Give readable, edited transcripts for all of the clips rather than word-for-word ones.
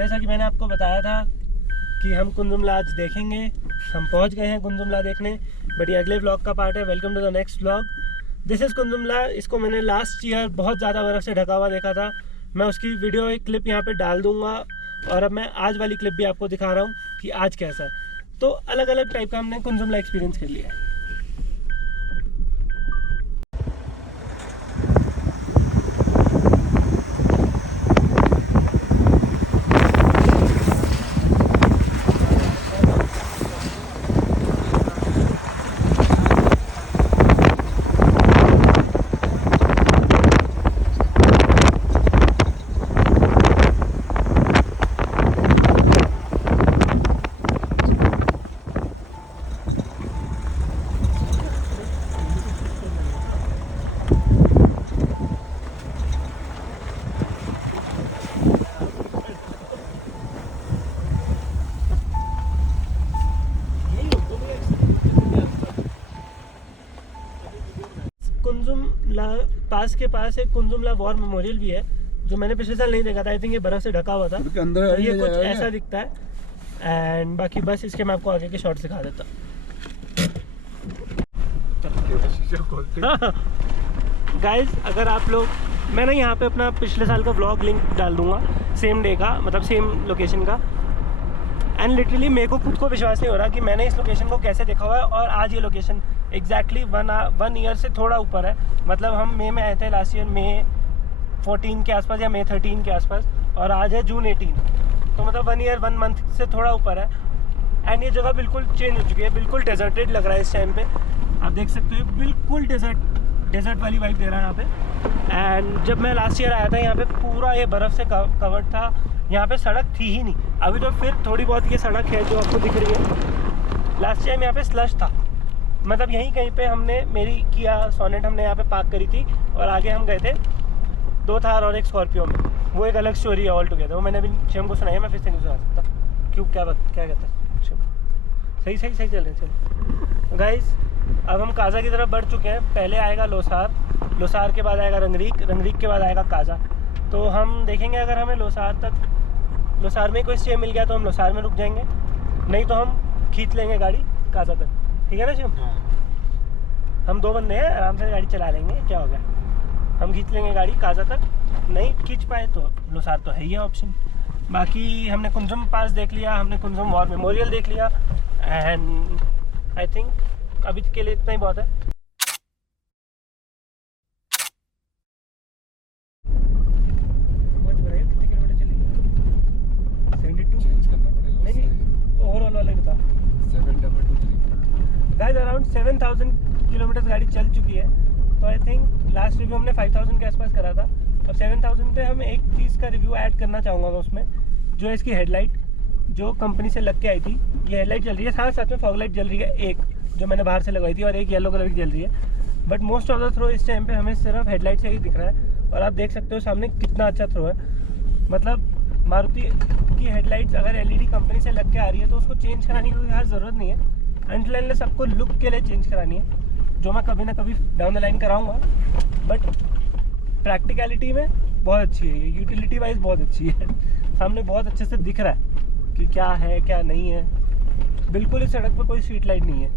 जैसा कि मैंने आपको बताया था कि हम कुंजुमला आज देखेंगे, हम पहुंच गए हैं कुंजुमला देखने, बट ये अगले व्लॉग का पार्ट है। Welcome to the next vlog. This is Kunzum La. इसको मैंने लास्ट ईयर बहुत ज़्यादा बर्फ़ से ढका हुआ देखा था। मैं उसकी वीडियो एक क्लिप यहाँ पे डाल दूँगा और अब मैं आज वाली क्लिप भी आपको दिखा रहा हूँ कि आज कैसा है। तो अलग अलग टाइप का हमने कुंजुमला एक्सपीरियंस कर लिया है। कुंजुमला पास के पास एक कुंजुमला वॉर मेमोरियल भी है, जो मैंने पिछले साल नहीं देखा था। आई थिंक ये बर्फ से ढका हुआ था, तो ये कुछ ऐसा दिखता है। एंड बाकी बस इसके मैं आपको आगे के शॉट्स दिखा देता हूँ। गाइज अगर आप लोग, मैं ना यहाँ पे अपना पिछले साल का व्लॉग लिंक डाल दूंगा, सेम डे का, मतलब सेम लोकेशन का। एंड लिटरली मेरे को खुद को विश्वास नहीं हो रहा कि मैंने इस लोकेशन को कैसे देखा हुआ है और आज ये लोकेशन एग्जैक्टली वन ईयर से थोड़ा ऊपर है। मतलब हम मई में आए थे लास्ट ईयर, मई 14 के आसपास या मई 13 के आसपास, और आज है जून 18, तो मतलब 1 ईयर 1 मंथ से थोड़ा ऊपर है। एंड ये जगह बिल्कुल चेंज हो चुकी है, बिल्कुल डेजर्टेड लग रहा है इस टाइम पे। आप देख सकते हो बिल्कुल डेजर्ट वाली वाइब दे रहा है यहाँ पे। एंड जब मैं लास्ट ईयर आया था यहाँ पे पूरा ये बर्फ़ से कवर्ड था, यहाँ पे सड़क थी ही नहीं। अभी तो फिर थोड़ी बहुत ये सड़क है जो आपको दिख रही है। लास्ट टाइम यहाँ पे स्लश था, मतलब यहीं कहीं पे हमने मेरी किया सोनेट हमने यहाँ पे पार्क करी थी और आगे हम गए थे 2 थार और एक स्कॉर्पियो में। वो एक अलग स्टोरी है ऑल टुगेदर, वो मैंने अभी शिवम को सुनाई है, मैं फिर से नहीं सुना सकता। क्यों, क्या कहता है शिवम? सही चल रहे हैं। चलो गाइस, अब हम काज़ा की तरफ बढ़ चुके हैं। पहले आएगा लोसार के बाद आएगा रंगरीक के बाद आएगा काज़ा। तो हम देखेंगे अगर हमें लोसार में कोई स्टे मिल गया तो हम लोसार में रुक जाएंगे, नहीं तो हम खींच लेंगे गाड़ी काज़ा तक। ठीक है ना शिव? हम 2 बंदे हैं, आराम से गाड़ी चला लेंगे, क्या हो गया। हम खींच लेंगे गाड़ी काज़ा तक, नहीं खींच पाए तो लोसार तो है ही है ऑप्शन। बाकी हमने कुंजुम पास देख लिया, हमने कुंजुम वॉर मेमोरियल देख लिया, एंड आई थिंक अभी के लिए इतना ही बहुत है। कितने किलोमीटर चलेंगे? 72 चेंज करना पड़ेगा। नहीं ओवरऑल वाला बता। 723 गाइस अराउंड 7000 किलोमीटर गाड़ी चल चुकी है। तो आई थिंक लास्ट रिव्यू हमने 5000 के आसपास करा था। अब 7000 पे हम एक चीज़ का रिव्यू ऐड करना चाहूँगा मैं उसमें, जो है इसकी हेडलाइट, जो कंपनी से लग के आई थी। ये हेडलाइट चल रही है, साथ में फॉग लाइट जल रही है, एक जो मैंने बाहर से लगवाई थी और एक येलो कलर की जल रही है। But most of the throw इस टाइम पे हमें सिर्फ हेडलाइट से ही दिख रहा है। और आप देख सकते हो सामने कितना अच्छा थ्रो है। मतलब मारुति की हेडलाइट्स अगर एलईडी कंपनी से लग के आ रही है तो उसको चेंज कराने की कोई खास ज़रूरत नहीं है, अनटिल अनलेस सबको लुक के लिए चेंज करानी है, जो मैं कभी ना कभी डाउन द लाइन कराऊंगा। बट प्रैक्टिकलिटी में बहुत अच्छी है, ये यूटिलिटी वाइज बहुत अच्छी है। सामने बहुत अच्छे से दिख रहा है कि क्या है क्या नहीं है। बिल्कुल इस सड़क पर कोई स्ट्रीट लाइट नहीं है,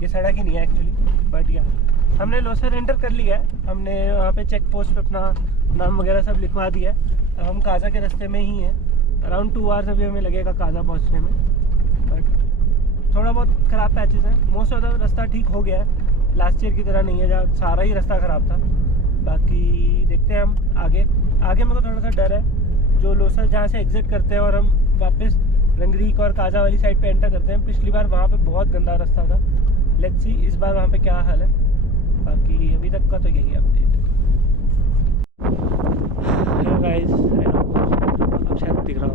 ये सड़क ही नहीं है एक्चुअली। बट या हमने लोसार एंटर कर लिया है, हमने वहाँ पे चेक पोस्ट पे अपना नाम वगैरह सब लिखवा दिया है। अब हम काज़ा के रास्ते में ही हैं, अराउंड 2 आवर्स अभी हमें लगेगा काज़ा पहुँचने में। बट थोड़ा बहुत ख़राब पैचेस हैं, मोस्ट ऑफ द रास्ता ठीक हो गया है, लास्ट ईयर की तरह नहीं है जहाँ सारा ही रास्ता ख़राब था। बाकी देखते हैं हम आगे मेरे को थोड़ा सा डर है, जो लोसार जहाँ से एग्ज़िट करते हैं और हम वापस रंगरीक और काज़ा वाली साइड पे एंटर करते हैं। पिछली बार वहाँ पे बहुत गंदा रास्ता था, लेट्स सी इस बार वहाँ पे क्या हाल है। बाकी अभी तक का तो यही अपडेट। हेलो गाइस, अब शायद दिख रहा हूँ।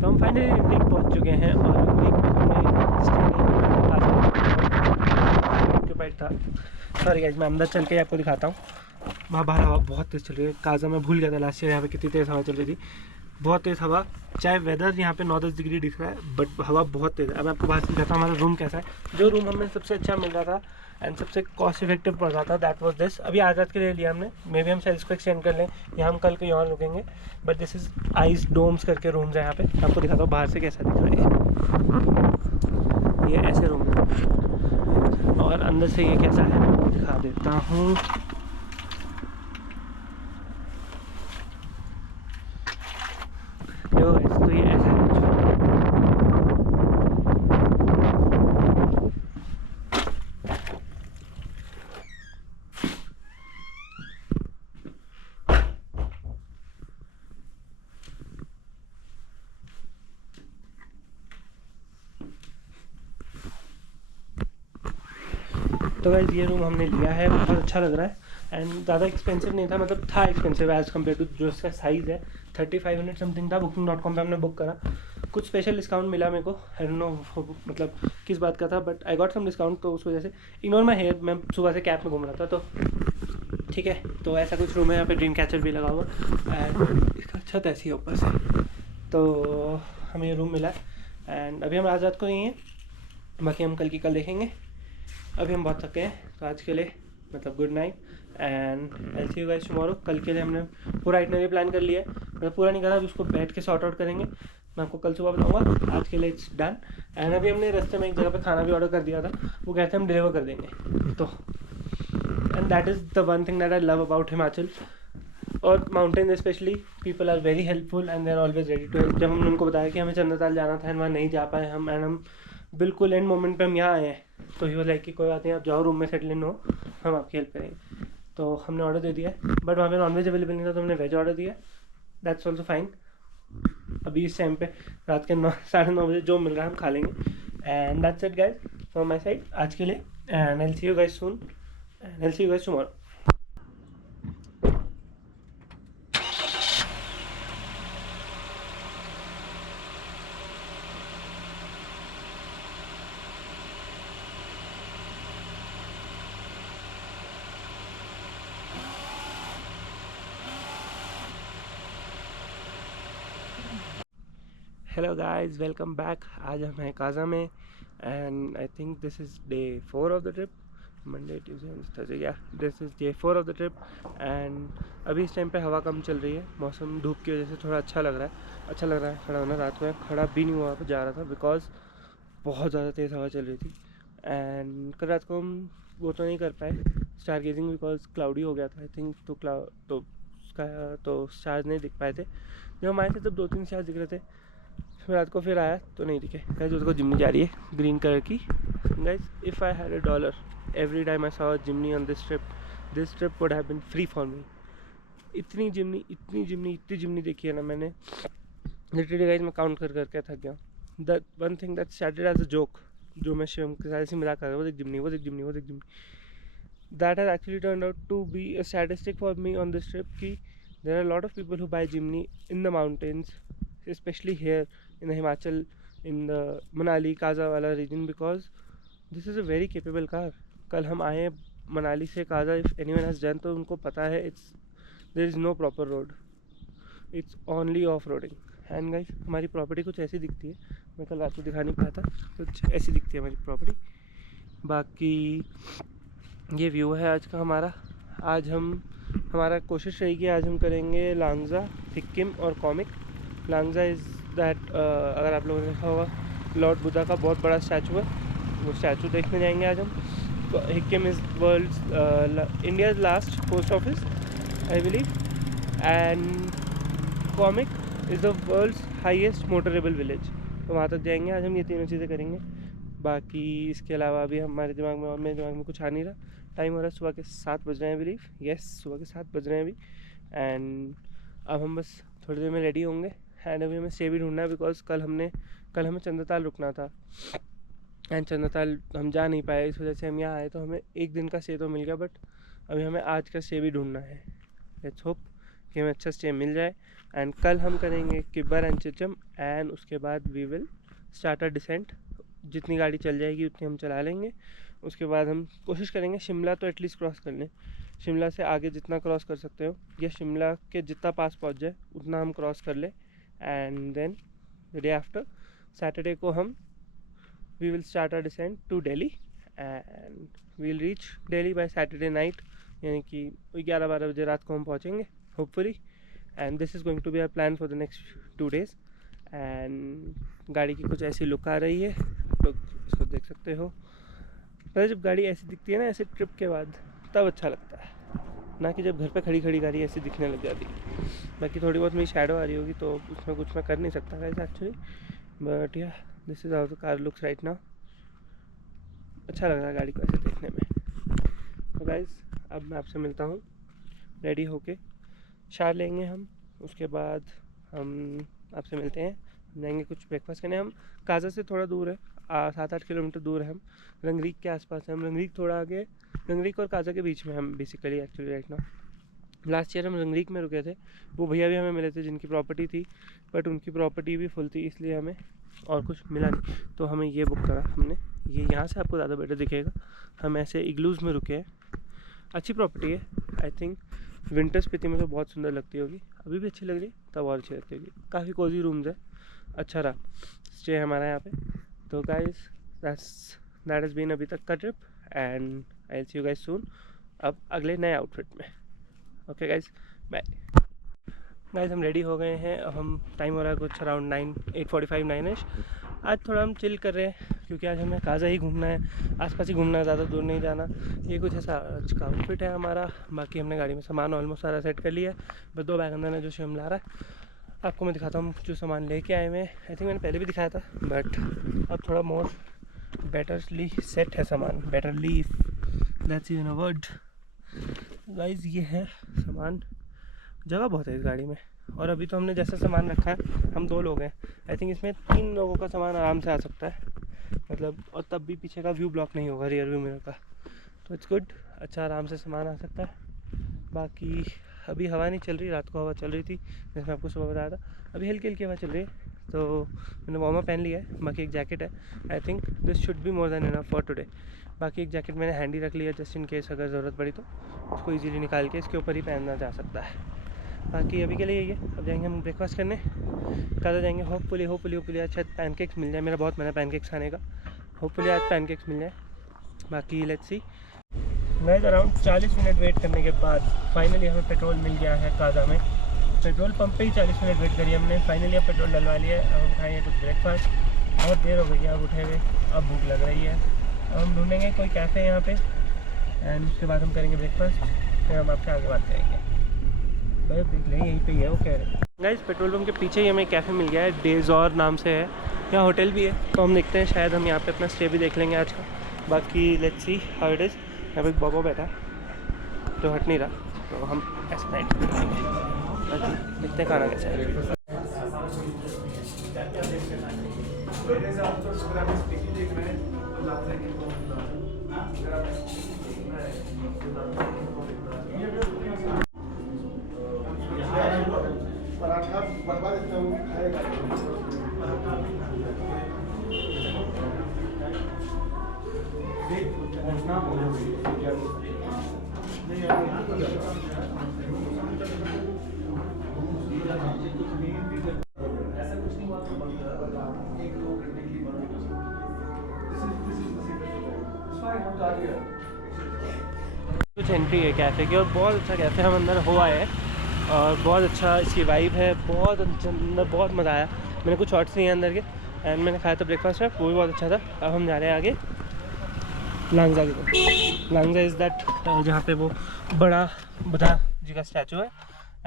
तो हम फाइनली रंगरीक पहुँच चुके हैं और रंगरीक में हमें था। सॉरी गाइस, मैं अंदर चल के आपको दिखाता हूँ। वहाँ बाहर हवा बहुत तेज़ चल रही है। काज़ा में भूल गया था लास्ट ईयर यहाँ पे कितनी तेज़ हवा चल रही थी। बहुत तेज़ हवा, चाहे वेदर यहाँ पे 9-10 डिग्री दिख रहा है बट हवा बहुत तेज़ है। अब मैं आपको बात दिखाता हूँ हमारा रूम कैसा है। जो रूम हमें सबसे अच्छा मिल रहा था एंड सबसे कॉस्ट इफेक्टिव पड़ रहा था दैट वाज दिस। अभी आज रात के लिए लिया हमने, मे बी हम शायद इसको एक्सटेंड कर लें या हम कल कहीं और रुकेंगे, but this is ice domes करके रूम्स है यहाँ पे। मैं आपको दिखाता हूँ बाहर से कैसा दिख रहा है। ये ऐसे रूम है और अंदर से ये कैसा है मैं आपको दिखा देता हूँ। तो ये ऐसा है। तो गाइस ये रूम हमने लिया है, बहुत अच्छा लग रहा है एंड ज़्यादा एक्सपेंसिव नहीं था, मतलब था एक्सपेंसिव एज़ कम्पेयर टू जो इसका साइज़ है। 3500 समथिंग था। booking.com पे हमने बुक करा, कुछ स्पेशल डिस्काउंट मिला मेरे को, आई डोंट नो मतलब किस बात का था, but I got some discount. तो उस वजह से इग्नोर माई हेयर, मैं सुबह से कैब में घूम रहा था तो ठीक है। तो ऐसा कुछ रूम है, यहाँ पे ड्रीम कैचर भी लगा हुआ एंड इसका छत ऐसी है ऊपर से। तो हमें ये रूम मिला है एंड अभी हम आज रात को नहीं हैं, बाकी हम कल की कल देखेंगे। अभी हम बहुत थके हैं तो आज के लिए मतलब good night and I see you guys tomorrow. कल के लिए हमने पूरा आइटनरी प्लान कर लिया है, मतलब पूरा नहीं करा, अभी उसको बैठ के सॉर्ट आउट करेंगे। मैं आपको कल सुबह बताऊंगा। आज के लिए इट्स डन एंड अभी हमने रास्ते में एक जगह पे खाना भी ऑर्डर कर दिया था, वो कहते हैं हम डिलीवर कर देंगे। तो and that is the one thing that I love about Himachal और mountain specially, people are very helpful and they are always ready to help. जब हमने उनको बताया कि हमें चंद्रताल जाना था एंड वहाँ नहीं जा पाए हम एंड हम बिल्कुल एंड मोमेंट पे हम यहाँ आए हैं, तो ही वाज लाइक कि कोई बात नहीं, आप जाओ रूम में सेटल इन हो, हम आपकी हेल्प करेंगे। तो हमने ऑर्डर दे दिया है, बट वहाँ पे नॉनवेज अवेलेबल नहीं था तो हमने वेज ऑर्डर दिया, दैट्स ऑल्सो फाइन। अभी इस टाइम पे रात के 9-9:30 बजे जो मिल रहा है हम खा लेंगे and that's it guys from my side आज के लिए and I will see you guys soon and I will see you guys tomorrow. Hello guys, welcome back. आज हम हैं काजा में and I think this is day 4 of the trip. Monday Tuesday Thursday, yeah this is day 4 of the trip and अभी इस time पे हवा कम चल रही है, मौसम धूप की वजह से थोड़ा अच्छा लग रहा है खड़ा होना। रात में खड़ा भी नहीं हुआ जा रहा था बिकॉज बहुत ज़्यादा तेज़ हवा चल रही थी एंड कल रात को हम वो तो नहीं कर पाए स्टार गेजिंग बिकॉज क्लाउडी हो गया था आई थिंक, तो स्टार्स नहीं दिख पाए थे। जब हम आए थे तब 2-3 स्टार्स दिख रहे थे, फिर रात को फिर आया तो नहीं दिखे। गाइस उसको जिम्नी जा रही है ग्रीन कलर की। Guys if I had $1 every time I saw Jimny on this trip would have been free for me. इतनी जिम्नी देखी है ना मैंने, लिटरली गाइस मैं काउंट कर करके थक गया। The one thing that started as a joke, जो मैं शिवम के साथ ऐसे मजाक कर रहा था, वो देख Jimny that has actually turned out to be a statistic for me on this trip कि there are lot of people who buy Jimny in the mountains, especially here in the Himachal, in the Manali Kaza वाला region, because this is a very capable car. कल हम आए मनाली से Kaza, if anyone has done तो उनको पता है there is no proper road, it's only off roading. and guys हमारी प्रॉपर्टी कुछ ऐसी दिखती है, मैं कल रात को दिखा नहीं पाया था, कुछ ऐसी दिखती है हमारी प्रॉपर्टी। बाकी ये व्यू है आज का हमारा। हमारा कोशिश रहेगी आज हम करेंगे लांगजा, सिक्किम और कॉमिक। लांगजा इज़ दैट अगर आप लोगों ने देखा होगा लॉर्ड बुद्धा का बहुत बड़ा स्टैचू है, वो स्टैचू देखने जाएंगे आज हम। Sikkim is India's last post office I believe and Komic is the world's highest motorable village, तो वहाँ तक जाएंगे आज हम। ये तीनों चीज़ें करेंगे। बाकी इसके अलावा अभी हमारे दिमाग में और मेरे दिमाग में कुछ आ नहीं रहा। टाइम हो रहा है सुबह के 7 बज रहे हैं बिलीव, यस सुबह के 7 बज रहे हैं अभी एंड अब हम बस थोड़ी देर में रेडी होंगे एंड अभी हमें स्टे भी ढूंढना है बिकॉज कल हमें चंद्रताल रुकना था एंड चंद्रताल हम जा नहीं पाए, इस वजह से हम यहाँ आए। तो हमें एक दिन का स्टे तो मिल गया बट अभी हमें आज का स्टे भी ढूंढना है। लेट्स होप कि हमें अच्छा स्टे मिल जाए एंड कल हम करेंगे किब्बर एंड चिचम एंड उसके बाद we will start a descent. जितनी गाड़ी चल जाएगी उतनी हम चला लेंगे। उसके बाद हम कोशिश करेंगे शिमला तो एटलीस्ट क्रॉस कर लें, शिमला से आगे जितना क्रॉस कर सकते हो या शिमला के जितना पास पहुंच जाए उतना हम क्रॉस कर लें and then the day after Saturday को हम we will start our descent to Delhi and we will reach Delhi by Saturday night, यानी कि 11-12 बजे रात को हम पहुँचेंगे hopefully. And this is going to be our plan for the next 2 days। And गाड़ी की कुछ ऐसी लुक आ रही है, आप लोग इसको देख सकते हो। पर जब गाड़ी ऐसी दिखती है ना ऐसे ट्रिप के बाद, तब अच्छा लगता है, ना कि जब घर पे खड़ी खड़ी गाड़ी ऐसी दिखने लग जाती है। बाकी थोड़ी बहुत मेरी शैडो आ रही होगी तो उसमें कुछ मैं कर नहीं सकता गाइस एक्चुअली, बट या this is how the car looks right now. अच्छा लग रहा है गाड़ी को ऐसे देखने में। तो गाइस अब मैं आपसे मिलता हूँ रेडी होके, शार लेंगे हम, उसके बाद हम आपसे मिलते हैं। हम जाएंगे कुछ ब्रेकफास्ट करने। हम काजा से थोड़ा दूर है, 7-8 किलोमीटर दूर है, हम रंगरीक के आसपास है। हम रंगरीक थोड़ा आगे, रंगरीक और काजा के बीच में हम basically actually right now. Last year हम रंगरीक में रुके थे, वो भैया भी हमें मिले थे जिनकी प्रॉपर्टी थी, बट उनकी प्रॉपर्टी भी फुल थी, इसलिए हमें और कुछ मिला नहीं, तो हमें ये बुक करा हमने। ये यहाँ से आपको ज़्यादा बेटर दिखेगा। हम ऐसे इग्लूज़ में रुके हैं, अच्छी प्रॉपर्टी है। आई थिंक विंटर स्पीति में तो बहुत सुंदर लगती होगी, अभी भी अच्छी लग रही है, तब और अच्छी लगती होगी। काफ़ी कोजी रूम्स है, अच्छा रहा स्टे हमारा यहाँ पे। तो गाइस दैट हैज़ बीन अभी तक का trip and I will see you guys soon, अब अगले नए आउटफिट में। Okay guys, bye. गाइस हम रेडी हो गए हैं, अब हम टाइम हो रहा है कुछ अराउंड 8:45 9ish। आज थोड़ा हम चिल कर रहे हैं क्योंकि आज हमें काजा ही घूमना है, आसपास ही घूमना है, ज़्यादा दूर नहीं जाना। ये कुछ ऐसा आज का आउटफिट है हमारा। बाकी हमने गाड़ी में सामान ऑलमोस्ट सारा सेट कर लिया है, बस 2 बैग अंदर है जो शिम ला रहा है। आपको मैं दिखाता हूँ जो सामान लेके आए हुए। आई थिंक मैंने पहले भी दिखाया था, बट अब थोड़ा मोर बेटरली सेट है सामान, betterly that's even a word. Guys ये है सामान, जगह बहुत है इस गाड़ी में, और अभी तो हमने जैसा सामान रखा है, हम 2 लोग हैं, आई थिंक इसमें 3 लोगों का सामान आराम से आ सकता है, मतलब, और तब भी पीछे का व्यू ब्लॉक नहीं होगा, रियर व्यू मिरर का, तो इट्स गुड, अच्छा आराम से सामान आ सकता है। बाकी अभी हवा नहीं चल रही, रात को हवा चल रही थी जैसे मैं आपको सुबह बताया था, अभी हल्की हल्की हवा चल रही है, तो मैंने वार्म अप पहन लिया है। बाकी एक जैकेट है, आई think this should be more than enough for today. बाकी एक जैकेट मैंने हैंडी रख लिया जस्ट इन केस अगर ज़रूरत पड़ी तो उसको ईजीली निकाल के इसके ऊपर ही पहनना जा सकता है। बाकी अभी के लिए यही है, अब जाएंगे हम ब्रेकफास्ट करने, काजा जाएंगे। होपफुली आज शायद पैनकेक्स मिल जाए, मेरा बहुत मन है पैनकेक्स खाने का, होपफुली आज पैनकेक्स मिल जाए। बाकी let's see. Guys around 40 minute wait करने के बाद फाइनली हमें पेट्रोल मिल गया है काजा में। पेट्रोल पंप पे ही 40 मिनट वेट करी हमने, फाइनली अब पेट्रोल डलवा लिया है। अब हम खाएंगे कुछ ब्रेकफास्ट, बहुत देर हो गई है अब उठे हुए, अब भूख लग रही है। अब हम ढूंढेंगे कोई कैफ़े यहाँ पे एंड उसके बाद हम करेंगे ब्रेकफास्ट, फिर हम आपसे आगे बात करेंगे। भाई देख लें यहीं पे ही है, वो कह रहे हैं। गाइस पेट्रोल पंप के पीछे ही हमें कैफ़े मिल गया है, डेज़ और नाम से है, यहाँ होटल भी है, तो हम देखते हैं शायद हम यहाँ पे अपना स्टे भी देख लेंगे आज का। बाकी let's see how it is. यहाँ पे एक बॉबो बैठा है जो हट नहीं रहा, तो हम ऐसे नाइट देखते हैं खाना कैसा है। पराठा बनवा देता हूँ, खाएगा कुछ एंट्री है कैफ़े की, और बहुत अच्छा कैफ़े, हम अंदर हो आए हैं और बहुत अच्छा इसकी वाइब है, बहुत अंदर बहुत मज़ा आया। मैंने कुछ शॉर्ट्स लिए अंदर के एंड मैंने खाया था ब्रेकफास्ट में, वो भी बहुत अच्छा था। अब हम जा रहे हैं आगे लांगजा की तरफ। लांगजा इज़ दैट जहाँ पे वो बड़ा बुद्धा जी का स्टैचू है,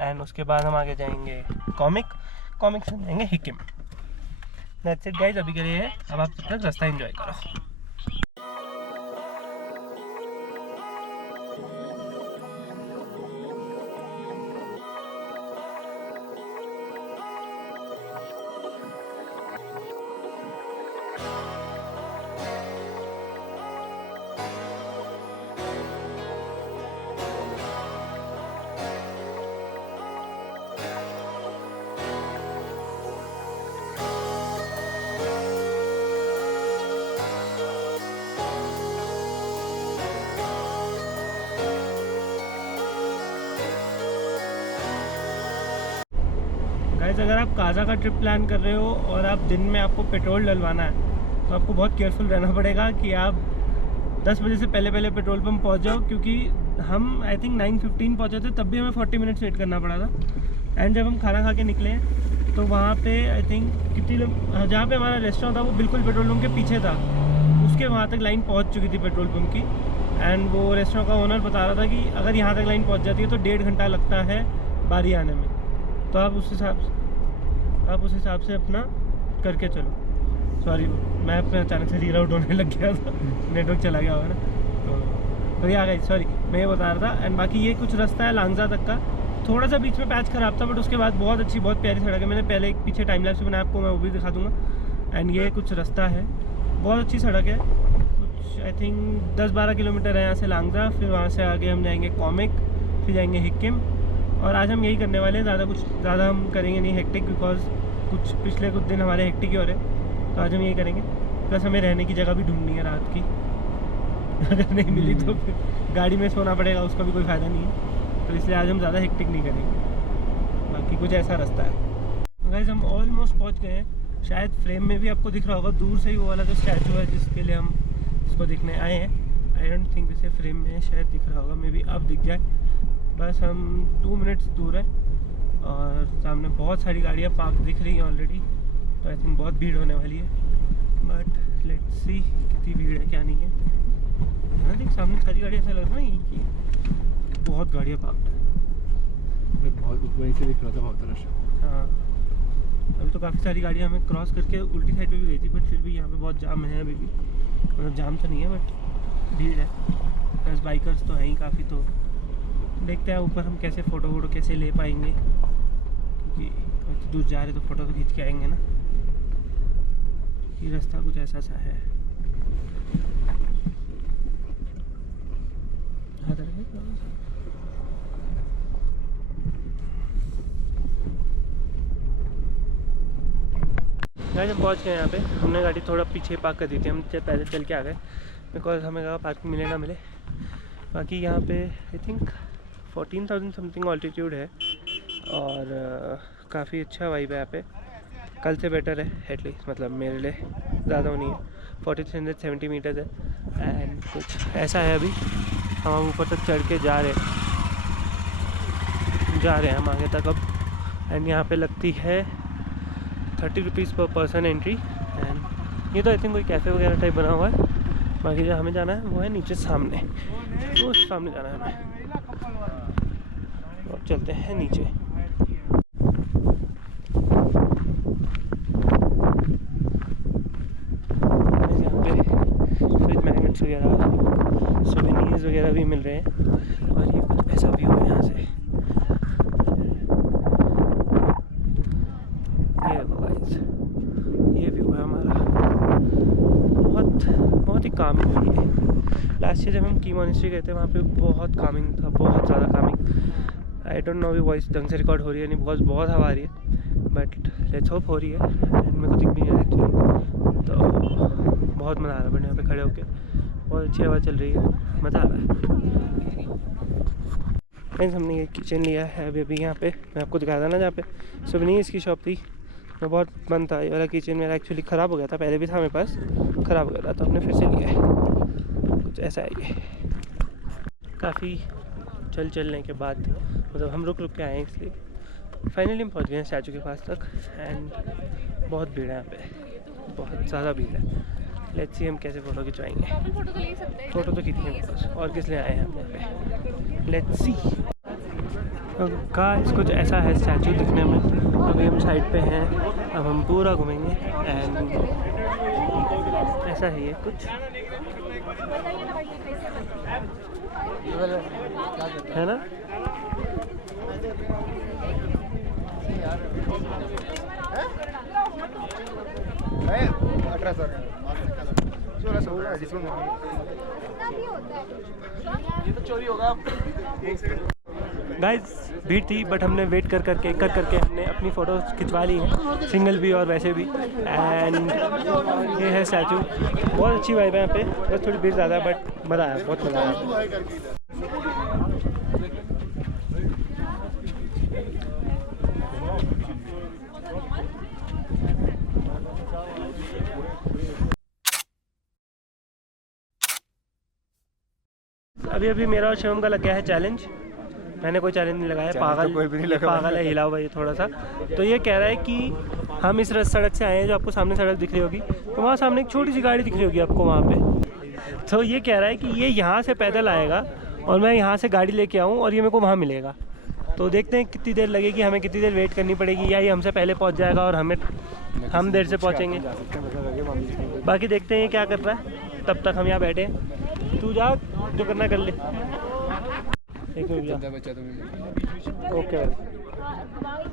एंड उसके बाद हम आगे जाएंगे कॉमिक से जाएंगे हिकिम। दैट्स इट गाइस, अभी के लिए है, अब आप तब तक रास्ता एंजॉय करो। गाइस अगर आप काजा का ट्रिप प्लान कर रहे हो और आप दिन में आपको पेट्रोल डलवाना है तो आपको बहुत केयरफुल रहना पड़ेगा कि आप 10 बजे से पहले पेट्रोल पंप पहुंच जाओ, क्योंकि हम आई थिंक 9:15 पहुंचे थे, तब भी हमें 40 मिनट्स वेट करना पड़ा था। एंड जब हम खाना खा के निकले तो वहाँ पे आई थिंक कितनी लोग, जहाँ पे हमारा रेस्टोरेंट था वो बिल्कुल पेट्रोल पंप के पीछे था, उसके वहाँ तक लाइन पहुँच चुकी थी पेट्रोल पंप की। एंड वो रेस्टोरेंट का ओनर बता रहा था कि अगर यहाँ तक लाइन पहुँच जाती है तो 1.5 घंटा लगता है बारी आने में, तो आप उस हिसाब से अपना करके चलो। सॉरी मैं अपने अचानक से रील आउट होने लग गया था, नेटवर्क चला गया होगा ना, तो ये आ गई। सॉरी मैं ये बता रहा था। एंड बाकी ये कुछ रास्ता है लांगजा तक का, थोड़ा सा बीच में पैच ख़राब था, बट उसके बाद बहुत अच्छी बहुत प्यारी सड़क है। मैंने पहले एक पीछे टाइम लैप्स बनाया आपको, मैं वो भी दिखा दूँगा। एंड ये कुछ रास्ता है, बहुत अच्छी सड़क है, कुछ आई थिंक 10-12 किलोमीटर है यहाँ से लांगजा। फिर वहाँ से आगे हम जाएंगे कॉमिक, फिर जाएंगे हिक्किम। और आज हम यही करने वाले हैं, ज़्यादा हम करेंगे नहीं हेक्टिक, बिकॉज पिछले कुछ दिन हमारे हेक्टिक ही हो रहे, तो आज हम यही करेंगे। प्लस हमें रहने की जगह भी ढूंढनी है रात की, अगर नहीं मिली तो फिर गाड़ी में सोना पड़ेगा, उसका भी कोई फ़ायदा नहीं है, तो इसलिए आज हम ज़्यादा हेक्टिक नहीं करेंगे। बाकी कुछ ऐसा रास्ता है। गाइस हम ऑलमोस्ट पहुंच गए हैं, शायद फ्रेम में भी आपको दिख रहा होगा दूर से ही वो वाला जो स्टैचू है जिसके लिए हम इसको देखने आए हैं। आई डोंट थिंक इसे फ्रेम में शायद दिख रहा होगा, मे बी अब दिख जाए। बस हम 2 मिनट्स दूर हैं और सामने बहुत सारी गाड़ियाँ पार्क दिख रही हैं ऑलरेडी, तो आई थिंक बहुत भीड़ होने वाली है। बट लेट्स सी कितनी भीड़ है क्या नहीं है। आई थिंक सामने सारी गाड़ी ऐसा लग रहा है कि बहुत गाड़ियाँ पार्क है, बहुत वहीं से दिख रहा था बहुत रश। हाँ अभी तो काफ़ी सारी गाड़ियाँ हमें क्रॉस करके उल्टी साइड पे भी गई थी, बट फिर भी यहाँ पे बहुत जाम है अभी भी। मतलब जाम तो नहीं है बट भीड़ है, प्लस बाइकर्स तो हैं ही काफ़ी। तो देखते हैं ऊपर हम कैसे फ़ोटो कैसे ले पाएंगे, क्योंकि तो दूर जा रहे तो फ़ोटो तो खींच के आएंगे ना। ये रास्ता कुछ ऐसा सा है। गाइस हम पहुंच गए यहाँ पे। हमने गाड़ी थोड़ा पीछे पार्क कर दी थी, हम पैदल चल के आ गए, बिकॉज हमें कहा पार्किंग मिले ना मिले। बाकी यहाँ पे आई थिंक 14,000 समथिंग ऑल्टीट्यूड है और काफ़ी अच्छा वाइब है यहाँ पे। कल से बेटर है एटलीस्ट, मतलब मेरे लिए ज़्यादा नहीं है। 4370 मीटर्स है एंड कुछ ऐसा है। अभी हम ऊपर तक चढ़ के जा रहे हैं हम आगे तक अब। एंड यहाँ पे लगती है 30 रुपीज़ पर पर्सन एंट्री। एंड ये तो आई थिंक कोई कैफ़े वगैरह टाइप बना हुआ है। बाकी जो हमें जाना है वो है नीचे सामने, वो सामने जाना है हमें। अब चलते हैं नीचे। यहाँ पे फ्रिज मैग्नेट्स वगैरह सोवेनिर्स वगैरह भी मिल रहे हैं और ये कुछ ऐसा व्यू है यहाँ से। ये व्यू है हमारा, बहुत ही कामिंग व्यू है। लास्ट ईयर जब हम की मॉनेस्ट्री गए थे वहाँ पे बहुत कामिंग था, बहुत ज़्यादा कामिंग। आई डोंट नो अभी वॉइस ढंग से रिकॉर्ड हो रही है नहीं, बहुत हवा आ रही है, बट लेट्स होप हो रही है। एंड मेरे को दिख भी नहीं रहा एक्चुअली, तो बहुत मज़ा आ रहा है। बट यहाँ पे खड़े होके बहुत अच्छी हवा चल रही है, मज़ा आ रहा है। फ्रेंड्स हमने ये किचन लिया है अभी यहाँ पे, मैं आपको दिखा था ना जहाँ पे सोवेनिर्स की शॉप थी। मैं बहुत मन था, ये वाला किचन मेरा एक्चुअली ख़राब हो गया था, पहले भी था मेरे पास, ख़राब हो गया था तो हमने फिर से लिया है। कुछ ऐसा है ये। काफ़ी चलने के बाद मतलब हम रुक के आए हैं, इसलिए फाइनली हम पहुँच गए हैं स्टैचू के पास तक। एंड बहुत भीड़ है यहाँ पे, बहुत ज़्यादा भीड़ है। लेट्स सी हम कैसे फ़ोटो खिंचवाएंगे। फ़ोटो तो खींचेंगे बस, और किस लिए आए हैं हम यहाँ पे। Let's see. गाइस कुछ ऐसा है स्टैचू दिखने में। अभी हम साइड पे हैं, अब हम पूरा घूमेंगे। एंड ऐसा है ये कुछ, है ना। चोरी होगा। गाइस भीड़ थी बट हमने वेट करके हमने अपनी फ़ोटो खिंचवा ली है, सिंगल भी और वैसे भी। एंड ये है स्टैचू, बहुत अच्छी वाइब है यहाँ पे, बस थोड़ी भीड़ ज़्यादा है बट मज़ा आया, बहुत मज़ा आया। अभी अभी मेरा और शिवम का लग गया है चैलेंज। मैंने कोई चैलेंज नहीं लगाया, पागल कोई भी नहीं लगा, पागल है, हिला हुआ ये थोड़ा सा। तो ये कह रहा है कि हम इस सड़क से आए हैं, जो आपको सामने सड़क दिख रही होगी, तो वहाँ सामने एक छोटी सी गाड़ी दिख रही होगी आपको वहाँ पे। तो ये कह रहा है कि ये यहाँ से पैदल आएगा और मैं यहाँ से गाड़ी लेके आऊँ और ये मेरे को वहाँ मिलेगा। तो देखते हैं कितनी देर लगेगी, हमें कितनी देर वेट करनी पड़ेगी, या ये हमसे पहले पहुँच जाएगा और हम देर से पहुँचेंगे। बाकी देखते हैं ये क्या कर रहा है, तब तक हम यहाँ बैठे हैं। तू जा, जो करना कर ले। एक ओके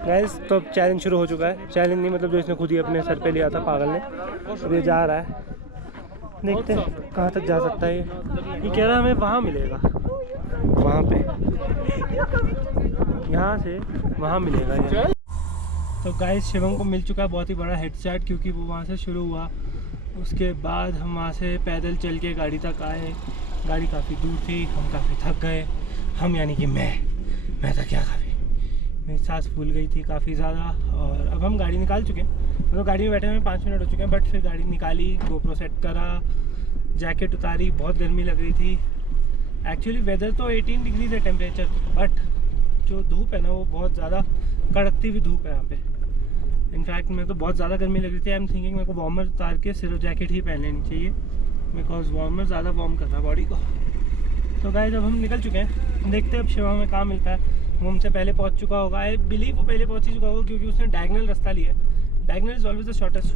गाइस, तो अब चैलेंज शुरू हो चुका है। चैलेंज नहीं मतलब जो इसने खुद ही अपने सर पे लिया था पागल ने, अब ये जा रहा है। देखते हैं कहाँ तक जा सकता है ये कह रहा है हमें वहाँ मिलेगा, वहाँ पे, यहाँ से वहाँ मिलेगा ये। तो गाइस शिवम को मिल चुका है बहुत ही बड़ा हेड स्टार्ट, क्योंकि वो वहाँ से शुरू हुआ, उसके बाद हम वहाँ से पैदल चल के गाड़ी तक आए। गाड़ी काफ़ी दूर थी, हम काफ़ी थक गए। हम यानी कि मैं तो क्या काफ़ी, मेरी सांस फूल गई थी काफ़ी ज़्यादा। और अब हम गाड़ी निकाल चुके हैं, मतलब गाड़ी में बैठे हुए 5 मिनट हो चुके हैं, बट फिर गाड़ी निकाली, गोप्रो सेट करा, जैकेट उतारी, बहुत गर्मी लग रही थी। एक्चुअली वेदर तो 18 डिग्रीज है टेम्परेचर, बट जो धूप है ना वो बहुत ज़्यादा कड़कती हुई धूप है यहाँ पे। इनफैक्ट मेरे को बहुत ज़्यादा गर्मी लग रही थी। आई एम थिंकिंग मेरे को वार्मर उतार के सिर्फ जैकेट ही पहन लेनी चाहिए, बिकॉज वार्मर ज़्यादा वार्म कर रहा है बॉडी को। तो गाइस अब हम निकल चुके हैं, देखते हैं अब शिवा में कहाँ मिलता है। वो हमसे पहले पहुँच चुका होगा, आई बिलीव वो पहले पहुँच ही चुका होगा, क्योंकि उसने डायगनल रास्ता लिया है। Diagonal is always the shortest,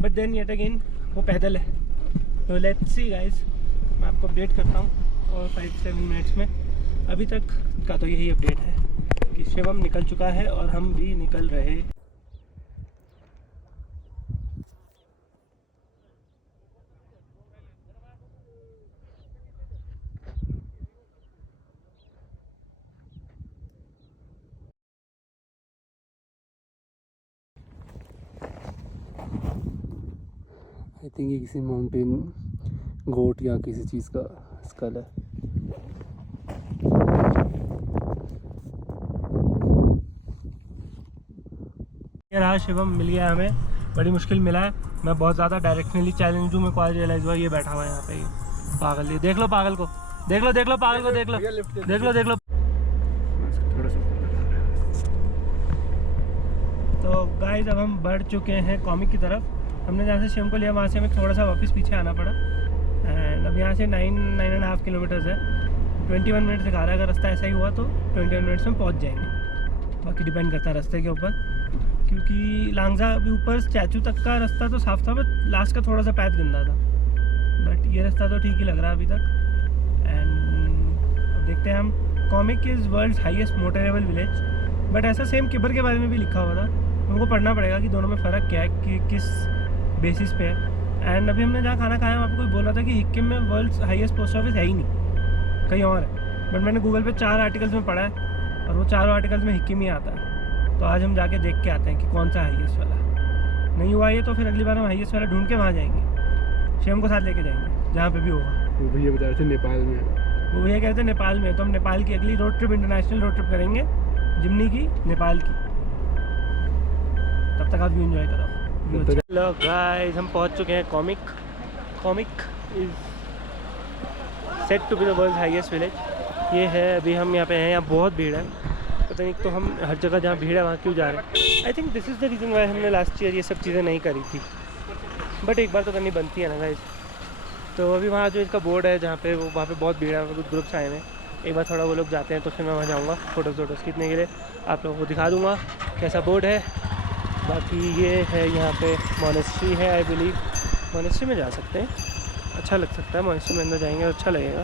but then yet again वो पैदल है। तो लेट्स सी गाइस, मैं आपको अपडेट करता हूँ और 5-7 मिनट्स में। अभी तक का तो यही अपडेट है कि शिवम निकल चुका है और हम भी निकल रहे हैं। आई थिंक ये किसी माउंटेन गोट या किसी चीज़ का स्कल है। ये रहा शिवम, मिल गया हमें, बड़ी मुश्किल मिला है। मैं बहुत ज़्यादा डायरेक्शनली चैलेंज हूँ, मेरे को आज रियलाइज़ हुआ। ये बैठा हुआ है यहाँ पे, ये पागल, ये देख लो पागल को, देख लो पागल को, देख लो। तो गाइस अब हम बढ़ चुके हैं कॉमिक की तरफ। हमने जहाँ से शिवम को लिया वहाँ से हमें थोड़ा सा वापस पीछे आना पड़ा। एंड अब यहाँ से 9.5 किलोमीटर्स है। 21 मिनट दिखा रहा है, अगर रास्ता ऐसा ही हुआ तो 21 मिनट्स में पहुँच जाएंगे। बाकी डिपेंड करता है रास्ते के ऊपर, क्योंकि लांगजा अभी ऊपर स्टैचू तक का रास्ता तो साफ था, बट लास्ट का थोड़ा सा पैद गंदा था। बट ये रास्ता तो ठीक ही लग रहा है अभी तक। एंड अब देखते हैं हम। Komic is world's highest motorable village, but ऐसा सेम किबर के बारे में भी लिखा हुआ था। हमको पढ़ना पड़ेगा कि दोनों में फ़र्क क्या है, कि किस बेसिस पे है। एंड अभी हमने जहाँ खाना खाया वहाँ पे कोई बोल रहा था कि हिक्किम में वर्ल्ड्स हाईएस्ट पोस्ट ऑफिस है ही नहीं, कहीं और है। बट मैंने गूगल पे 4 आर्टिकल्स में पढ़ा है और वो 4 आर्टिकल्स में हिक्किम ही आता है। तो आज हम जाके देख के आते हैं कि कौन सा हाईएस्ट वाला है। नहीं हुआ ये तो फिर अगली बार हम हाईएस्ट वाला ढूंढ के वहाँ जाएंगे, शिवम को साथ लेके जाएंगे जहाँ पे भी होगा। वो भैया बता रहे थे नेपाल में, वो भैया कहते हैं नेपाल में। तो हम नेपाल की अगली road trip, international road trip करेंगे, जिमनी की, नेपाल की। तब तक आप भी इंजॉय करो। हेलो गाइस, हम पहुंच चुके हैं Komic. Komic is set to be the world's highest village. ये है, अभी हम यहाँ पे हैं, यहाँ बहुत भीड़ है। पता नहीं तो हम हर जगह जहाँ भीड़ है वहाँ क्यों जा रहे हैं। आई think this is the reason why हमने लास्ट ईयर ये सब चीज़ें नहीं करी थी, बट एक बार तो करनी बनती है ना गाइस। तो अभी वहाँ जो इसका बोर्ड है जहाँ पे, वो वहाँ पे बहुत भीड़ है, कुछ ग्रुप्स आए हैं। एक बार थोड़ा वो लोग जाते हैं तो फिर मैं वहाँ जाऊँगा फ़ोटोज़ खींचने के लिए, आप लोगों को दिखा दूँगा कैसा बोर्ड है। बाकी ये है यहाँ पे मोनेस्ट्री है, आई बिलीव मोनेस्ट्री में जा सकते हैं, अच्छा लग सकता है। मोनेस्ट्री में अंदर जाएंगे अच्छा लगेगा।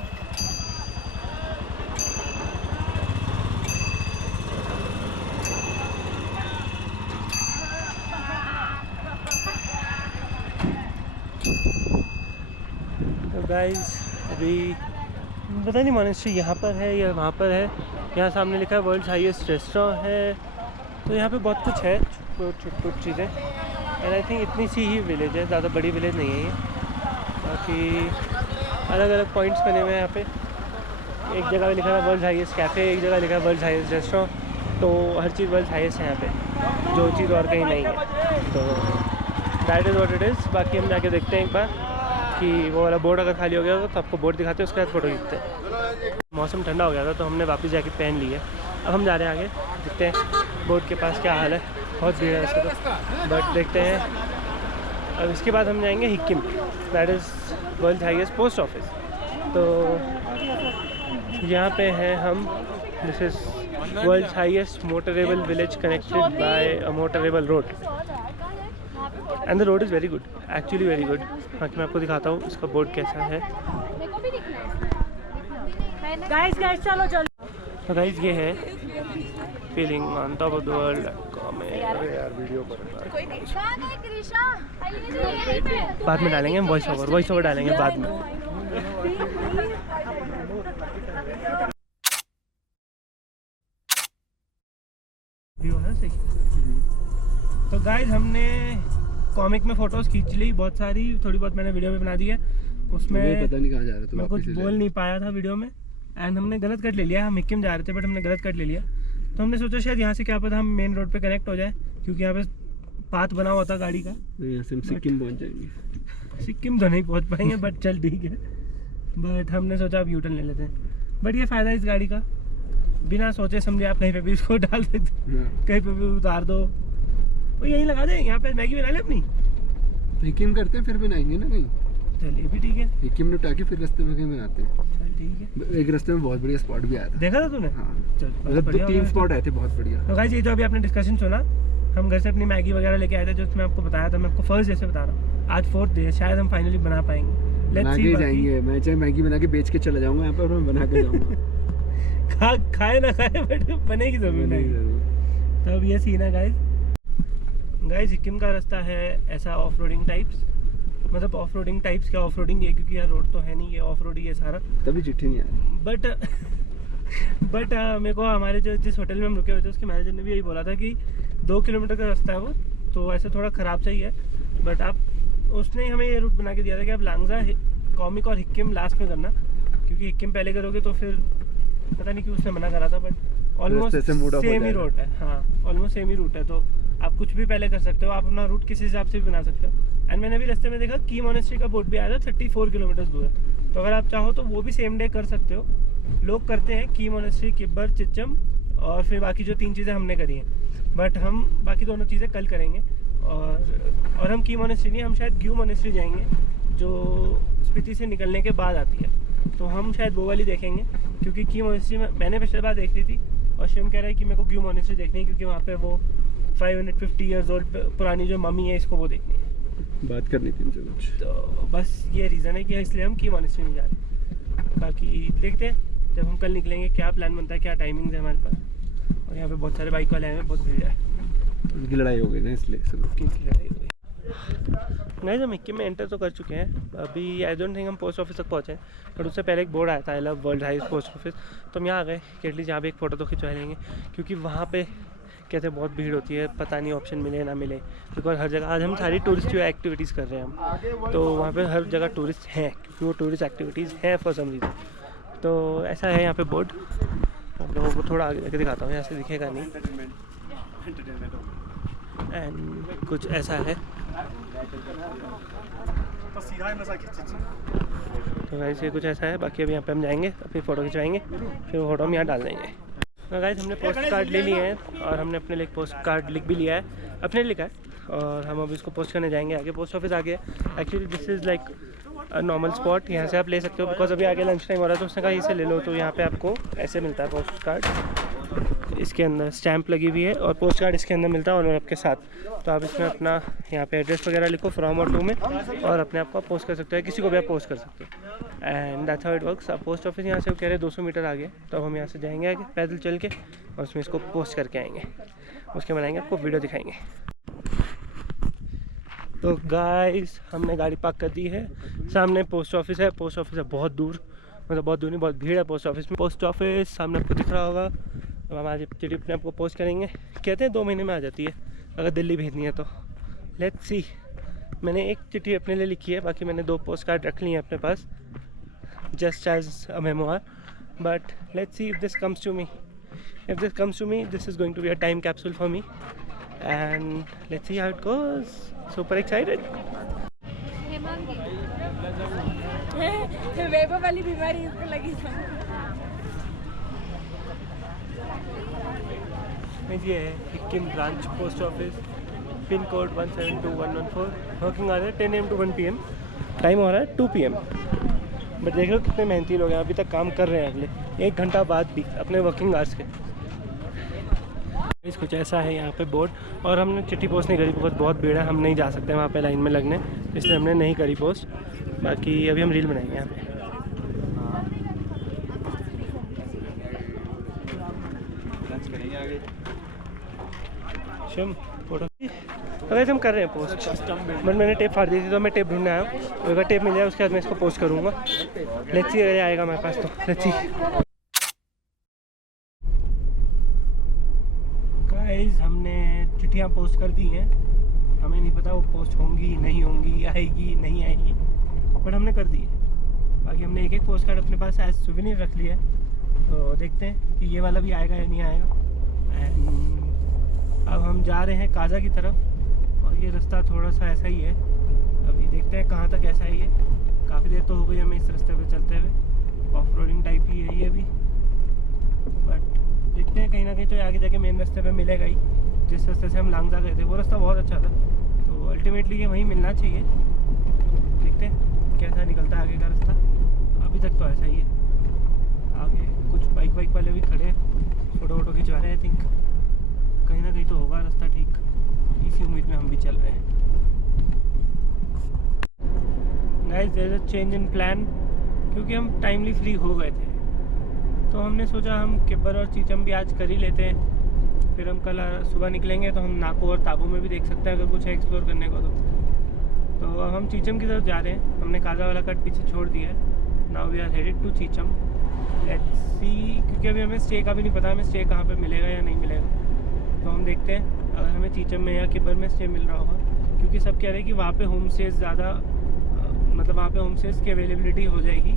तो गाइस अभी पता नहीं मोनेस्ट्री यहाँ पर है या वहाँ पर है। यहाँ सामने लिखा है वर्ल्ड्स हाईएस्ट रेस्टोरेंट है। तो यहाँ पे बहुत कुछ है, छोटी चीज़ें। एंड आई थिंक इतनी सी ही विलेज है, ज़्यादा बड़ी विलेज नहीं है ये। बाकी अलग अलग पॉइंट्स बने हुए हैं यहाँ पे। एक जगह लिखा है वर्ल्ड्स हाईएस्ट कैफ़े, एक जगह लिखा है वर्ल्ड्स हाईएस्ट रेस्टोरेंट। तो हर चीज़ वर्ल्ड्स हाईएस्ट है यहाँ पे, जो चीज़ और कहीं नहीं है। तो that is what it is. बाकी हम जाके देखते हैं एक बार कि वो वाला बोर्ड अगर खाली हो गया होगा तो आपको बोर्ड दिखाते हैं, उसके बाद फ़ोटो खींचते हैं। मौसम ठंडा हो गया था तो हमने वापस जैकेट पहन ली है। अब हम जा रहे हैं आगे, देखते हैं बोर्ड के पास क्या हाल है। बहुत भीड़ है वैसे तो, बट देखते हैं। अब इसके बाद हम जाएंगे Hikkim, that is world highest post office. तो यहाँ पे हैं हम। This is world highest motorable village connected by a motorable road and the road is very good, actually very good. बाकी मैं आपको दिखाता हूँ इसका बोर्ड कैसा है। गाइस चलो चलो। तो गाइस ये है feeling on top of the world. बाद में डालेंगे हम वॉइस ओवर डालेंगे बाद में। तो गाइस हमने कॉमिक में फ़ोटोज़ खींच ली बहुत सारी, थोड़ी बहुत मैंने वीडियो में बना दी है। उसमें पता नहीं कहाँ जा रहे थे, मैं कुछ बोल नहीं पाया था वीडियो में एंड हमने गलत कट ले लिया। हम हिक्किम जा रहे थे बट हमने गलत कट ले लिया। तो हमने सोचा शायद यहाँ से क्या पता हम मेन रोड पे कनेक्ट हो जाए, क्योंकि यहाँ पे पाथ बना हुआ था गाड़ी का। यहाँ से हम सिक्किम पहुँच जाएंगे। सिक्किम तो नहीं पहुँच पाएंगे बट चल ठीक है। बट हमने सोचा अब यूटर्न ले लेते हैं। बट ये फ़ायदा है इस गाड़ी का, बिना सोचे समझे आप कहीं पे भी इसको डाल देते, कहीं पे भी उतार दो, वो यहीं लगा दें। यहाँ पे मैगी बना ले अपनी, हिक्किम करते हैं फिर बनाएंगे ना कहीं। चलिए भी ठीक है, हिक्किम निपटा के फिर रास्ते में कहीं बनाते हैं। चल ठीक है। एक रास्ते में बहुत बढ़िया स्पॉट भी आया था, देखा था तूने? हाँ चल मतलब 2-3 स्पॉट आए थे बहुत बढ़िया। तो गाइस ये जो अभी आपने डिस्कशन सुना, हम घर से अपनी मैगी वगैरह लेके आए थे, जो मैं आपको बताया था। मैं आपको फर्स्ट डे से बता रहा हूँ, आज 4th डे, शायद हम फाइनली बना पाएंगे। लेट्स सी जाएंगे। मैं चाहे मैगी बना के बेच के चला जाऊंगा यहाँ पर, मैं बना के जाऊंगा। खाए ना खाए बट बनेगी जरूर नहीं। तो अब ये सीन है गाइस सिक्किम का रास्ता है ऐसा ऑफ रोडिंग टाइप्स, मतलब ऑफ रोडिंग टाइप्स क्या, ऑफ रोडिंग है क्योंकि यार रोड तो है नहीं, ये ऑफ रोड ही है सारा। तभी चिट्ठी नहीं आ रही। बट मेरे को हमारे जो जिस होटल में हम रुके हुए थे उसके मैनेजर ने भी यही बोला था कि 2 किलोमीटर का रास्ता है वो, तो ऐसे थोड़ा ख़राब सही है। बट आप उसने हमें ये रूट बना के दिया था कि आप लांगजा, कॉमिक और हिक्किम लास्ट में करना, क्योंकि हिक्किम पहले करोगे तो फिर पता नहीं क्यों उसने मना करा था। बट ऑलमोस्ट सेम ही रूट है। हाँ ऑलमोस्ट सेम ही रूट है, तो आप कुछ भी पहले कर सकते हो, आप अपना रूट किसी हिसाब से भी बना सकते हो। एंड मैंने भी रास्ते में देखा की मोनेस्ट्री का बोर्ड भी आया था, 34 किलोमीटर दूर है। तो अगर आप चाहो तो वो भी सेम डे कर सकते हो। लोग करते हैं की मोनेस्ट्री, किब्बर, चिच्चम और फिर बाकी जो 3 चीज़ें हमने करी हैं। बट हम बाकी दोनों चीज़ें कल करेंगे। और हम की मोनेस्ट्री नहीं, हम शायद ग्यू मोनेस्ट्री जाएंगे जो स्पीति से निकलने के बाद आती है। तो हम शायद वो वाली देखेंगे, क्योंकि की मोनेस्ट्री में मैंने पिछले बार देख ली थी और शिवम कह रहा है कि मेरे को ग्यू मोनेस्ट्री देखनी है, क्योंकि वहाँ पे वो 550 ईयर्स ओल्ड पुरानी जो मम्मी है इसको वो देखनी है, बात करनी थी उनसे कुछ। तो बस ये रीज़न है कि इसलिए हम की मोनेस्ट्री नहीं जा रहे। बाकी देखते हैं जब हम कल निकलेंगे क्या प्लान बनता है, क्या टाइमिंग्स है हमारे पास। और यहाँ पे बहुत सारे बाइक वाले आए हैं, बहुत भीड़ है, उनकी लड़ाई हो गई ना इसलिए सब की लड़ाई हो गई। नहीं हम हिक्किम में एंटर तो कर चुके हैं अभी। आई डोंट थिंक हम पोस्ट ऑफिस तक पहुँचे, बट उससे पहले एक बोर्ड आया था, I love world highest post office. तो हम यहाँ आ गए कि एटलीस्ट यहाँ पे एक फ़ोटो तो खिंचवा लेंगे, क्योंकि वहाँ पे कहते हैं बहुत भीड़ होती है, पता नहीं ऑप्शन मिले ना मिले, बिकॉज हर जगह आज हम सारी टूरिस्ट एक्टिविटीज़ कर रहे हैं हम, तो वहाँ पे हर जगह टूरिस्ट हैं, क्योंकि वो टूरिस्ट एक्टिविटीज़ हैं फॉर सम रीज़न। तो ऐसा है यहाँ पे बोर्ड, आप लोगों को थोड़ा आगे लेके दिखाता हूँ, यहाँ से दिखेगा नहीं। एंड कुछ ऐसा है। तो गाइस ये कुछ ऐसा है। बाकी अभी यहाँ पे हम जाएंगे, फिर फ़ोटो खिंचवाएंगे, फिर वो फोटो हम यहाँ डाल देंगे। तो गाइस हमने पोस्ट कार्ड ले लिए हैं और हमने अपने लिए पोस्ट कार्ड लिख भी लिया है, अपने लिखा है, और हम अभी इसको पोस्ट करने जाएंगे आगे। पोस्ट ऑफिस आगे actually this is like normal spot, यहाँ से आप ले सकते हो, बिकॉज अभी आगे लंच टाइम हो रहा है, तो उसने कहा इसे ले लो। तो यहाँ पे आपको ऐसे मिलता है पोस्ट कार्ड, इसके अंदर स्टैंप लगी हुई है और पोस्ट कार्ड इसके अंदर मिलता है ऑनर आपके साथ। तो आप इसमें अपना यहाँ पे एड्रेस वगैरह लिखो फ्रॉम और टू में, और अपने आप को पोस्ट कर सकते हो, किसी को भी आप पोस्ट कर सकते हो। And that's how it works. अब पोस्ट ऑफिस यहाँ से वो कह रहे हैं 200 मीटर आगे, तो हम यहाँ से जाएंगे आगे पैदल चल के और उसमें इसको पोस्ट करके आएंगे, उसके बनाएंगे, आपको वीडियो दिखाएंगे। तो गाइस हमने गाड़ी पार्क कर दी है, सामने पोस्ट ऑफिस है। पोस्ट ऑफिस है बहुत दूर, मतलब बहुत दूर नहीं, बहुत भीड़ है पोस्ट ऑफिस में। पोस्ट ऑफिस सामने आपको दिख रहा होगा। अब हम आज चिट्ठी अपने आपको पोस्ट करेंगे, कहते हैं 2 महीने में आ जाती है अगर दिल्ली भेजनी है तो। लेट्स सी, मैंने एक चिट्ठी अपने लिए लिखी है, बाकी मैंने 2 पोस्ट कार्ड रख ली हैं अपने पास just as a memoir. But let's see if this comes to me, if this comes to me this is going to be a time capsule for me and let's see how it goes. Super excited. वेबो वाली बीमारी इसको लगी था। ये है Sikkim branch post office, pin code 172114, working hour 10 AM to 1 PM, time हो रहा है 2 PM। बट देख लो कितने मेहनती लोग हैं, अभी तक काम कर रहे हैं अगले 1 घंटा बाद भी अपने वर्किंग आवर्स के। कुछ ऐसा है यहाँ पे बोर्ड, और हमने चिट्ठी पोस्ट नहीं करी बिकॉज बहुत भीड़ है, हम नहीं जा सकते वहाँ पे लाइन में लगने, इसलिए हमने नहीं करी पोस्ट। बाकी अभी हम रील बनाएंगे यहाँ पे। फोटो अगर हम कर रहे हैं पोस्ट, बट मैंने टेप फाड़ दी थी तो मैं टेप ढूंढने आया हूँ, तो अगर टेप मिल जाए उसके बाद मैं इसको पोस्ट करूँगा। लेट्स सी अगर आएगा मेरे पास तो लेट्स सी। गाइस हमने चिट्ठियाँ पोस्ट कर दी हैं, हमें नहीं पता वो पोस्ट होंगी नहीं होंगी, आएगी नहीं आएगी, बट हमने कर दी है। बाकी हमने एक पोस्ट कार्ड अपने पास एज सुवेनियर रख लिया है, तो देखते हैं कि ये वाला भी आएगा या नहीं आएगा। अब हम जा रहे हैं काजा की तरफ, और ये रास्ता थोड़ा सा ऐसा ही है, अभी देखते हैं कहाँ तक ऐसा ही है। काफ़ी देर तो हो गई हमें इस रास्ते पे चलते हुए, ऑफ रोडिंग टाइप ही है ये भी, बट देखते हैं कहीं ना कहीं तो आगे जाके मेन रास्ते पे मिलेगा ही। जिस रास्ते से हम लांगजा गए थे वो रास्ता बहुत अच्छा था, तो अल्टीमेटली ये वहीं मिलना चाहिए। देखते हैं कैसा निकलता है आगे का रास्ता, अभी तक तो ऐसा ही है। आगे कुछ बाइक वाले भी खड़े हैं, फोटो खिंचवा रहे हैं। आई थिंक कहीं ना कहीं तो होगा रास्ता ठीक, इसी उम्मीद में हम भी चल रहे हैं। Guys there is a change in plan, क्योंकि हम टाइमली फ्री हो गए थे, तो हमने सोचा हम किब्बर और चीचम भी आज कर ही लेते हैं। फिर हम कल सुबह निकलेंगे तो हम नाको और ताबू में भी देख सकते हैं अगर कुछ है एक्सप्लोर करने को तो अब हम चीचम की तरफ जा रहे हैं। हमने काजा वाला कट पीछे छोड़ दिया है। Now we are headed to Chicham. Let's see, क्योंकि अभी हमें स्टे का भी नहीं पता, हमें स्टे कहाँ पे मिलेगा या नहीं मिलेगा, तो हम देखते हैं अगर हमें चीचम में या किब्बर में स्टे मिल रहा होगा, क्योंकि सब कह रहे हैं कि वहाँ पे होम स्टेज ज़्यादा, मतलब वहाँ पे होम स्टेज की अवेलेबिलिटी हो जाएगी,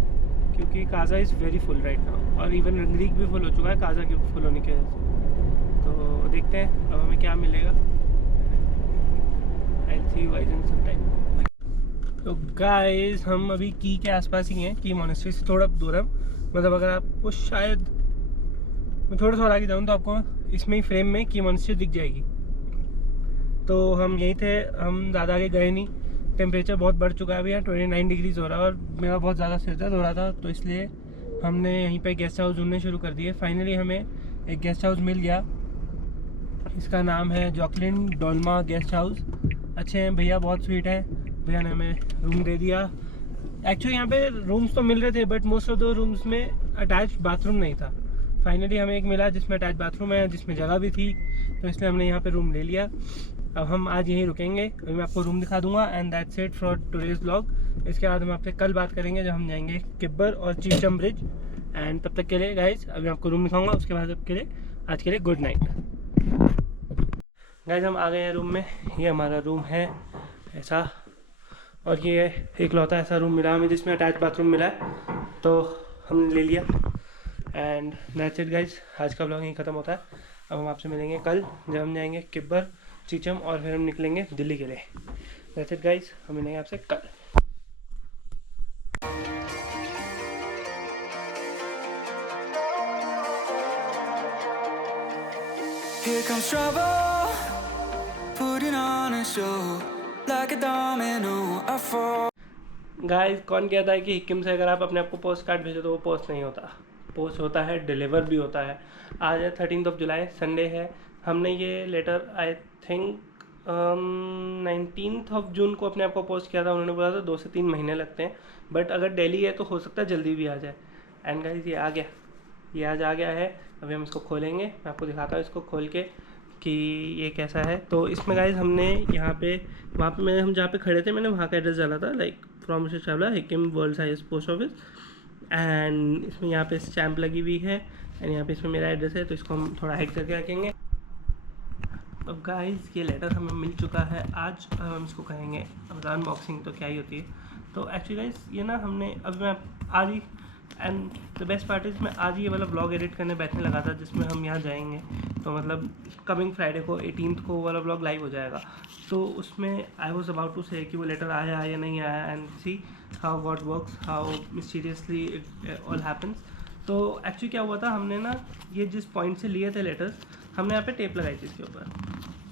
क्योंकि Kaza is very full right now, और इवन रंगरीक भी फुल हो चुका है काजा के फुल होने की वजह से। तो देखते हैं अब हमें क्या मिलेगा। I'll see you guys in some time। तो गाइस हम अभी की के आसपास ही हैं, की मोनेस्ट्री से थोड़ा दूर है, मतलब अगर आपको शायद मैं थोड़ा सा और आगे जाऊँ तो आपको इसमें ही फ्रेम में की मोनेस्ट्री दिख जाएगी। तो हम यहीं थे, हम ज़्यादा आगे गए नहीं। टेम्परेचर बहुत बढ़ चुका है, अभी यहाँ 29 डिग्रीज हो रहा है, और मेरा बहुत ज़्यादा सिर दर्द हो रहा था, तो इसलिए हमने यहीं पे गेस्ट हाउस ढूंढने शुरू कर दिए। फाइनली हमें एक गेस्ट हाउस मिल गया, इसका नाम है जॉकलिन डोल्मा गेस्ट हाउस। अच्छे हैं भैया, बहुत स्वीट है, भैया ने हमें रूम दे दिया। एक्चुअली यहाँ पे रूम्स तो मिल रहे थे, but most of the rooms में अटैच बाथरूम नहीं था। फाइनली हमें एक मिला जिसमें अटैच बाथरूम है, जिसमें जगह भी थी, तो इसलिए हमने यहाँ पे रूम ले लिया। अब हम आज यहीं रुकेंगे, अभी मैं आपको रूम दिखा दूंगा, and that's it for today's vlog. इसके बाद हम आपसे कल बात करेंगे जब हम जाएंगे किब्बर और चीचम ब्रिज। एंड तब तक के लिए गाइज अभी आपको रूम दिखाऊंगा, उसके बाद के लिए आज के लिए गुड नाइट। गाइज हम आ गए हैं रूम में, ये हमारा रूम है ऐसा, और ये एक लौता ऐसा रूम मिला हमें जिसमें अटैच बाथरूम मिला है, तो हमने ले लिया। एंड दैट्स इट गाइज, आज का व्लॉग यहीं ख़त्म होता है। अब हम आपसे मिलेंगे कल जब हम जाएंगे किब्बर चीचम, और फिर हम निकलेंगे दिल्ली के लिए। दैट्स इट गाइज, हम मिलेंगे आपसे कल। Here comes trouble, putting on a show, like a domino, I fall. Guys कौन कहता है कि हिक्किम से अगर आप अपने आप को पोस्ट कार्ड भेजो तो वो पोस्ट नहीं होता, पोस्ट होता है, डिलीवर भी होता है। आज है 13 जुलाई, संडे है। हमने ये लेटर आई थिंक 19 जून को अपने आप को पोस्ट किया था। उन्होंने बोला था 2 से 3 महीने लगते हैं, बट अगर दिल्ली है तो हो सकता है जल्दी भी आ जाए। एंड गाइस ये आ गया, ये आज आ गया है। अभी हम इसको खोलेंगे, मैं आपको दिखाता हूँ इसको खोल के कि ये कैसा है। तो इसमें गाइस हमने यहाँ पे, वहाँ पे मैंने, हम जहाँ पे खड़े थे मैंने वहाँ का एड्रेस डाला था, like from mister Chawla Hikkim world highest post office. And इसमें यहाँ पे स्टैम्प लगी हुई है, एंड यहाँ पे इसमें मेरा एड्रेस है, तो इसको हम थोड़ा हाइड करके रखेंगे। तो गाइस ये लेटर हमें मिल चुका है आज, अब हम इसको कहेंगे अब अनबॉक्सिंग, तो क्या ही होती है। तो एक्चुअली गाइस ये ना हमने, अब मैं आज ही and the best part is मैं आज ये वाला ब्लॉग एडिट करने बैठने लगा था जिसमें हम यहाँ जाएंगे, तो मतलब कमिंग फ्राइडे को 18th को वो वाला ब्लॉग लाइव हो जाएगा। तो उसमें आई वॉज अबाउट टू से कि वो लेटर आया या नहीं आया, and see how God works, how mysteriously it all happens. तो एक्चुअली क्या हुआ था, हमने ना ये जिस पॉइंट से लिए थे लेटर्स, हमने यहाँ पे टेप लगाई थी इसके ऊपर,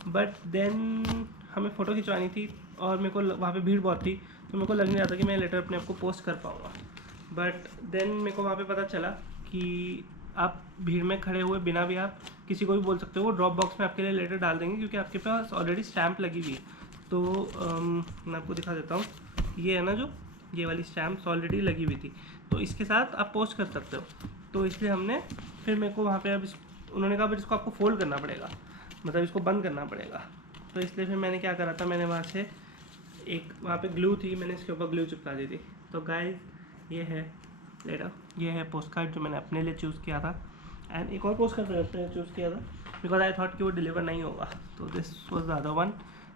बट देन हमें फ़ोटो खिंचवानी थी और मेरे को वहाँ पे भीड़ बहुत थी, तो मेरे को लग नहीं रहा था कि मैं लेटर अपने आप को पोस्ट कर पाऊँगा। बट देन मेरे को वहाँ पे पता चला कि आप भीड़ में खड़े हुए बिना भी आप किसी को भी बोल सकते हो, वो ड्रॉप बॉक्स में आपके लिए लेटर डाल देंगे, क्योंकि आपके पास ऑलरेडी स्टैम्प लगी हुई है। तो मैं आपको दिखा देता हूँ, ये है ना जो ये वाली स्टैम्प्स ऑलरेडी लगी हुई थी, तो इसके साथ आप पोस्ट कर सकते हो। तो इसलिए हमने फिर मेरे को वहाँ पे अब उन्होंने कहा बट इसको आपको फोल्ड करना पड़ेगा, मतलब इसको बंद करना पड़ेगा। तो इसलिए फिर मैंने क्या करा था, मैंने वहाँ से एक वहाँ पे ग्लू थी, मैंने इसके ऊपर ग्लू चिपका दी थी। तो गाइस ये है लेटर, ये है पोस्ट कार्ड जो मैंने अपने लिए चूज़ किया था, एंड एक और पोस्ट कार्ड मैंने चूज़ किया था बिकॉज आई थॉट कि वो डिलीवर नहीं होगा, तो this was the other one,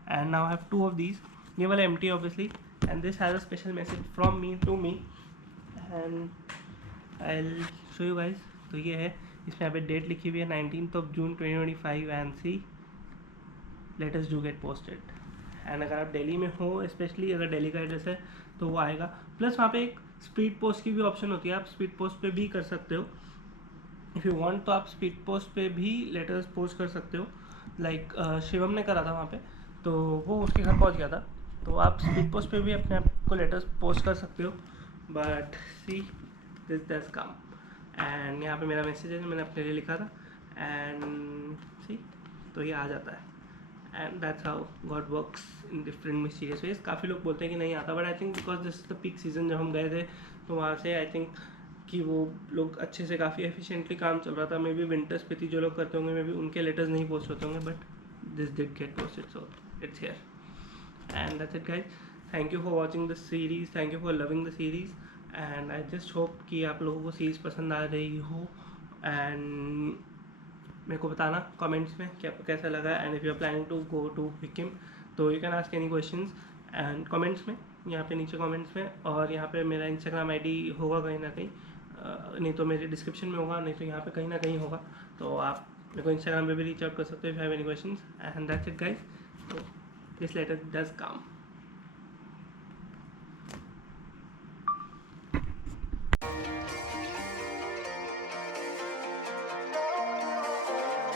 and now I have 2 of these. ये वाला empty obviously, and this has a special message from me to me, and I will show you guys. तो ये है, इसमें यहाँ पे डेट लिखी हुई है 19th of June 2025, and see letters do get posted. And अगर आप दिल्ली में हो, स्पेशली अगर दिल्ली का एड्रेस है तो वो आएगा। प्लस वहाँ पे एक स्पीड पोस्ट की भी ऑप्शन होती है, आप स्पीड पोस्ट पे भी कर सकते हो इफ़ यू वांट। तो आप स्पीड पोस्ट पे भी लेटर्स पोस्ट कर सकते हो, लाइक शिवम ने करा था वहाँ पे, तो वो उसके घर पहुँच गया था। तो आप स्पीड पोस्ट पे भी अपने आप को लेटर्स पोस्ट कर सकते हो, but see this does come. And यहाँ पे मेरा मैसेज है जो मैंने अपने लिए लिखा था, एंड सी तो ये आ जाता है। And that's how God works in different mysterious ways. काफ़ी लोग बोलते हैं कि नहीं आता, but I think because this is the peak season, जब हम गए थे तो वहाँ से आई थिंक कि वो लोग अच्छे से काफ़ी एफिशिएंटली काम चल रहा था। मे बी विंटर्स पे थी जो लोग करते होंगे, मे बी उनके लेटर्स नहीं पोस्ट होते होंगे, but this did get posted, so it's here. And that's it guys, thank you for watching this series, thank you for loving the series, and I just hope कि आप लोगों को series पसंद आ रही हो। एंड मेरे को बताना कमेंट्स में कि आपको कैसा लगा, and if you are planning to go to Sikkim तो you can ask any questions and comments में, यहाँ पे नीचे कमेंट्स में। और यहाँ पे मेरा इंस्टाग्राम आईडी होगा कहीं ना कहीं, नहीं तो मेरे डिस्क्रिप्शन में होगा, नहीं तो यहाँ पे कहीं ना कहीं होगा, तो आप मेरे को इंस्टाग्राम पे भी रीच आउट कर सकते हो if you have any questions. And that's it guys, तो दिस लेटर डज कम।